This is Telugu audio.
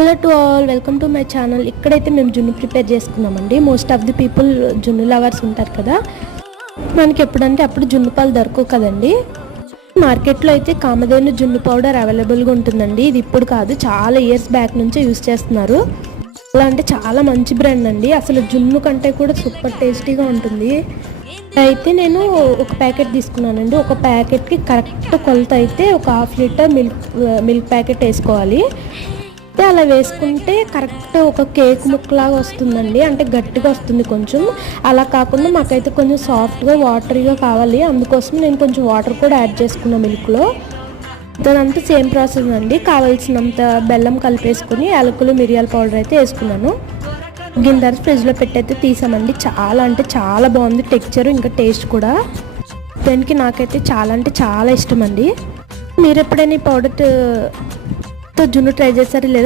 Hello to all, welcome to my channel. ఇక్కడైతే మేము జున్ను ప్రిపేర్ చేసుకున్నామండి. మోస్ట్ ఆఫ్ ది పీపుల్ జున్ను లవర్స్ ఉంటారు కదా, మనకి ఎప్పుడంటే అప్పుడు జున్ను పాలు దొరకవు కదండి. మార్కెట్లో అయితే కామధేను జున్ను పౌడర్ అవైలబుల్గా ఉంటుందండి. ఇది ఇప్పుడు కాదు, చాలా ఇయర్స్ బ్యాక్ నుంచే యూస్ చేస్తున్నారు. అలా అంటే చాలా మంచి బ్రాండ్ అండి. అసలు జున్ను కంటే కూడా సూపర్ టేస్టీగా ఉంటుంది. అయితే నేను ఒక ప్యాకెట్ తీసుకున్నానండి. ఒక ప్యాకెట్కి కరెక్ట్ కొలత అయితే ఒక హాఫ్ లీటర్ మిల్క్ ప్యాకెట్ వేసుకోవాలి. అలా వేసుకుంటే కరెక్ట్ ఒక కేక్ ముక్కలాగా వస్తుందండి. అంటే గట్టిగా వస్తుంది కొంచెం. అలా కాకుండా మాకైతే కొంచెం సాఫ్ట్గా వాటరీగా కావాలి. అందుకోసం నేను కొంచెం వాటర్ కూడా యాడ్ చేసుకున్నాను మిల్క్లో. అదంతా సేమ్ ప్రాసెస్ అండి. కావాల్సినంత బెల్లం కలిపేసుకుని యాలకులు మిరియాల పౌడర్ అయితే వేసుకున్నాను. గిన్నె ఫ్రిడ్జ్లో పెట్టయితే తీసామండి. చాలా అంటే చాలా బాగుంది టెక్స్చర్, ఇంకా టేస్ట్ కూడా. దానికి నాకైతే చాలా అంటే చాలా ఇష్టం అండి. మీరు ఎప్పుడైనా ఈ పౌడర్ జున్ను ట్రై చేస్తారో లేదో